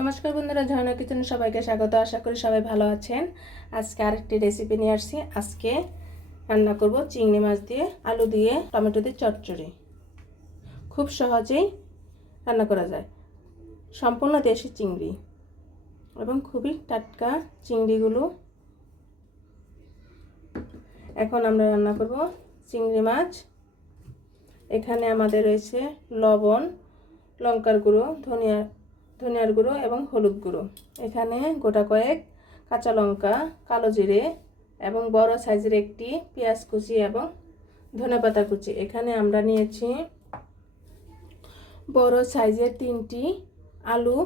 নমস্কার বন্ধুরা ঝর্ণা কিচেনে সবাইকে স্বাগত। আশা করি সবাই ভালো আছেন। আজকে আরেকটি রেসিপি নিয়ে আসছি। আজকে রান্না করব চিংড়ি মাছ দিয়ে, আলু দিয়ে, টমেটো দিয়ে চচ্চড়ি। খুব সহজেই রান্না করা যায়। সম্পূর্ণ দেশি চিংড়ি এবং খুবই টাটকা চিংড়িগুলো। এখন আমরা রান্না করব চিংড়ি মাছ। এখানে আমাদের রয়েছে লবণ, লঙ্কার গুঁড়ো, ধনিয়া ধনিয়ার গুঁড়ো এবং হলুদ গুঁড়ো। এখানে গোটা কয়েক কাঁচা লঙ্কা, কালো জিরে এবং বড় সাইজের একটি পেঁয়াজ কুচি এবং ধনেপাতা কুচি। এখানে আমরা নিয়েছি বড় সাইজের তিনটি আলু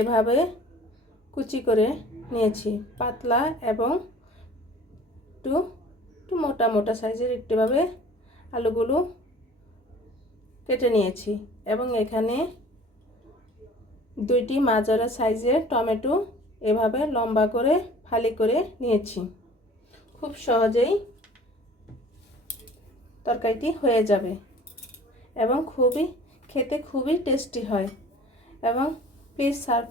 এভাবে কুচি করে নিয়েছি। পাতলা এবং একটু একটু মোটা মোটা সাইজের একটুভাবে আলুগুলো কেটে নিয়েছি এবং এখানে দুইটি মাঝারা সাইজের টমেটো এভাবে লম্বা করে ফালি করে নিয়েছি। খুব সহজেই তরকারিটি হয়ে যাবে এবং খুবই, খেতে খুবই টেস্টি হয় এবং প্লিজ সার্ভ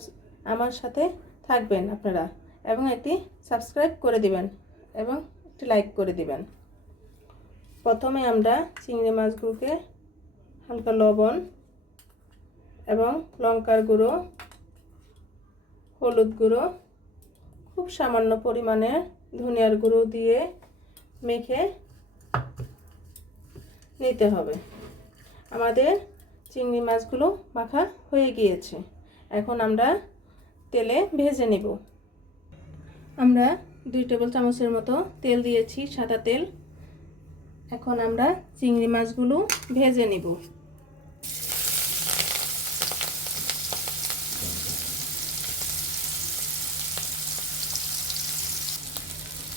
আমার সাথে থাকবেন আপনারা এবং একটি সাবস্ক্রাইব করে দিবেন এবং একটি লাইক করে দিবেন। প্রথমে আমরা চিংড়ি মাছগুলোকে হালকা লবণ এবং লঙ্কার গুঁড়ো, হলুদ গুঁড়ো, খুব সামান্য পরিমাণে ধনিয়ার গুঁড়ো দিয়ে মেখে নিতে হবে। আমাদের চিংড়ি মাছগুলো মাখা হয়ে গিয়েছে। এখন আমরা তেলে ভেজে নেব। আমরা দুই টেবিল চামচের মতো তেল দিয়েছি, সাদা তেল। এখন আমরা চিংড়ি মাছগুলো ভেজে নেব।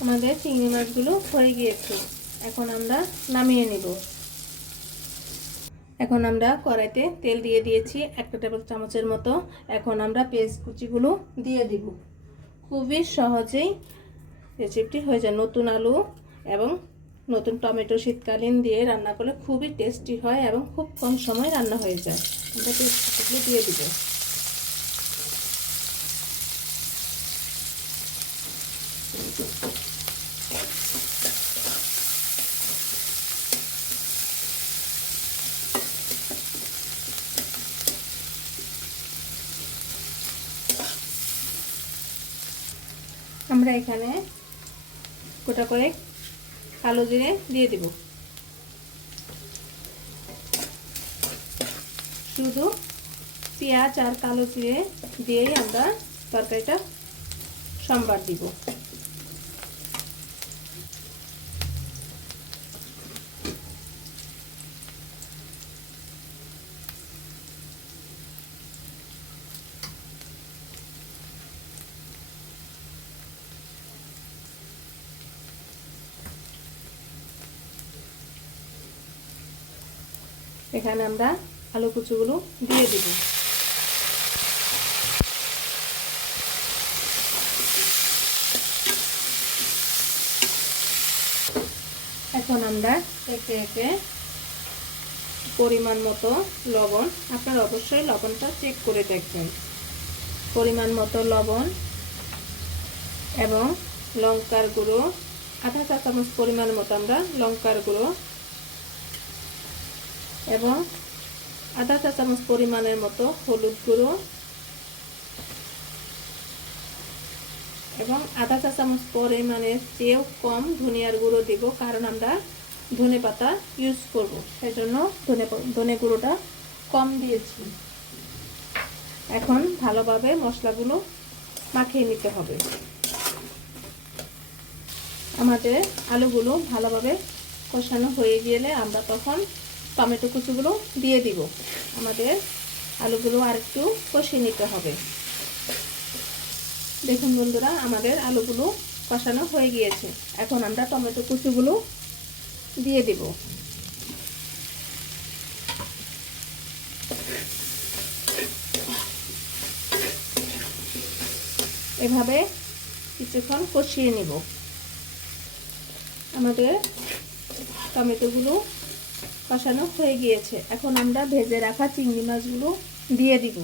আমাদের চিংড়ি মাছগুলো হয়ে গিয়েছে। এখন আমরা নামিয়ে নিব। এখন আমরা কড়াইতে তেল দিয়ে দিয়েছি একটা টেবিল চামচের মতো। এখন আমরা পেঁয়াজ কুচিগুলো দিয়ে দিব। খুবই সহজেই রেসিপিটি হয়ে যায়। নতুন আলু এবং নতুন টমেটো শীতকালীন দিয়ে রান্না করলে খুবই টেস্টি হয় এবং খুব কম সময় রান্না হয়ে যায়। আমরা পেঁয়াজ কুচিগুলো দিয়ে দিব। আমরা এখানে গোটা করে কালো জিরে দিয়ে দিব। শুধু পেঁয়াজ আর কালো জিরে দিয়েই আমরা তরকারিটা সম্বার দিব। এখানে আমরা আলু কুচুগুলো দিয়ে দিব। এখন আমরা একে একে পরিমাণ মতো লবণ, আপনারা অবশ্যই লবণটা চেক করে দেখবেন। পরিমাণ মতো লবণ এবং লঙ্কার গুঁড়ো, আধা চা চামচ পরিমাণ মতো আমরা লঙ্কার গুঁড়ো এবং আধা চা চামচ পরিমাণের মতো হলুদ গুঁড়ো এবং আধা চা চামচ পরিমাণের চেয়েও কম ধনিয়ার গুঁড়ো দিব, কারণ আমরা ধনে পাতা ইউজ করব। সেই জন্য ধনে ধনে গুঁড়োটা কম দিয়েছি। এখন ভালোভাবে মশলাগুলো মাখিয়ে নিতে হবে। আমাদের আলুগুলো ভালোভাবে কষানো হয়ে গেলে আমরা তখন টমেটো কুচিগুলো দিয়ে দিব। আমাদের আলুগুলো আর একটু কষিয়ে নিতে হবে। দেখুন বন্ধুরা, আমাদের আলুগুলো কষানো হয়ে গিয়েছে। এখন আমরা টমেটো কুচিগুলো দিয়ে দিব। এভাবে কিছুক্ষণ কষিয়ে নিব। আমাদের টমেটোগুলো কষানো হয়ে গিয়েছে। এখন আমরা ভেজে রাখা চিংড়ি মাছগুলো দিয়ে দিব।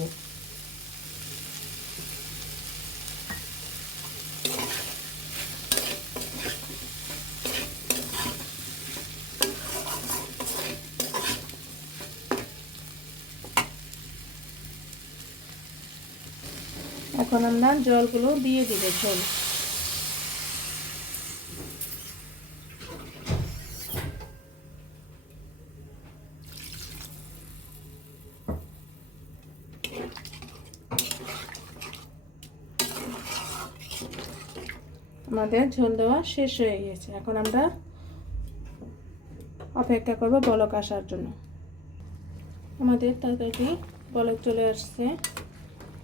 এখন আমরা জলগুলো দিয়ে দিব চল আমাদের ঝোল দেওয়া শেষ হয়ে গেছে। এখন আমরা অপেক্ষা করব বলক আসার জন্য। আমাদের তরকারিটি বলক চলে আসছে।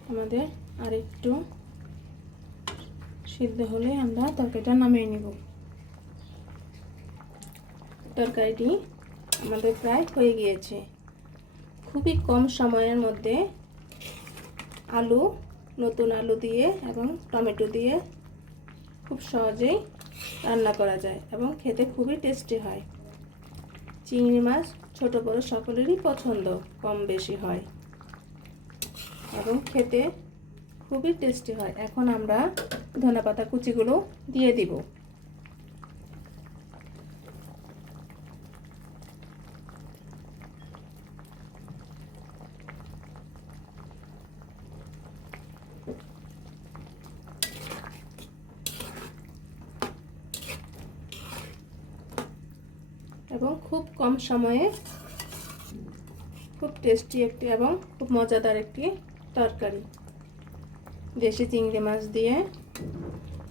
আমাদের আর একটু সিদ্ধ হলে আমরা তরকারিটা নামিয়ে নিব। তরকারিটি আমাদের প্রায় হয়ে গিয়েছে। খুবই কম সময়ের মধ্যে আলু, নতুন আলু দিয়ে এবং টমেটো দিয়ে খুব সহজেই রান্না করা যায় এবং খেতে খুবই টেস্টি হয়। চিংড়ি মাছ ছোট বড় সকলেরই পছন্দ, কম বেশি হয়। এবং খেতে খুবই টেস্টি হয়। এখন আমরা ধনেপাতা কুচিগুলো দিয়ে দিব। এবং খুব কম সময়ে খুব টেস্টি একটি এবং খুব মজাদার একটি তরকারি। দেশি চিংড়ি মাছ দিয়ে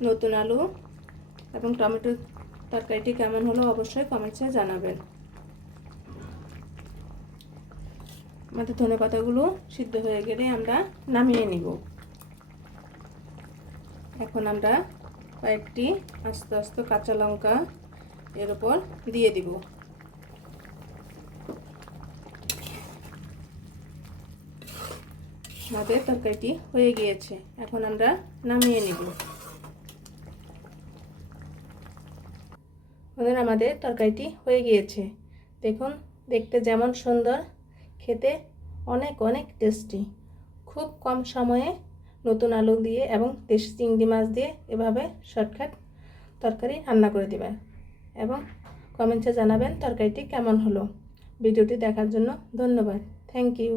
নতুন আলু এবং টমেটো তরকারিটি কেমন হলো অবশ্যই কমেন্টসে জানাবেন। আমাদের ধনে পাতাগুলো সিদ্ধ হয়ে গেলে আমরা নামিয়ে নিব। এখন আমরা কয়েকটি আস্তে আস্তে কাঁচা লঙ্কা এর উপর দিয়ে দিব। আমাদের তরকারিটি হয়ে গিয়েছে। এখন আমরা নামিয়ে নিব। আমাদের আমাদের তরকারিটি হয়ে গিয়েছে। দেখুন, দেখতে যেমন সুন্দর, খেতে অনেক অনেক টেস্টি। খুব কম সময়ে নতুন আলু দিয়ে এবং দেশি চিংড়ি মাছ দিয়ে এভাবে শর্টকাট তরকারি রান্না করে দেবেন। এবং কমেন্টে জানাবেন তরকারিটি কেমন হলো। ভিডিওটি দেখার জন্য ধন্যবাদ। Thank you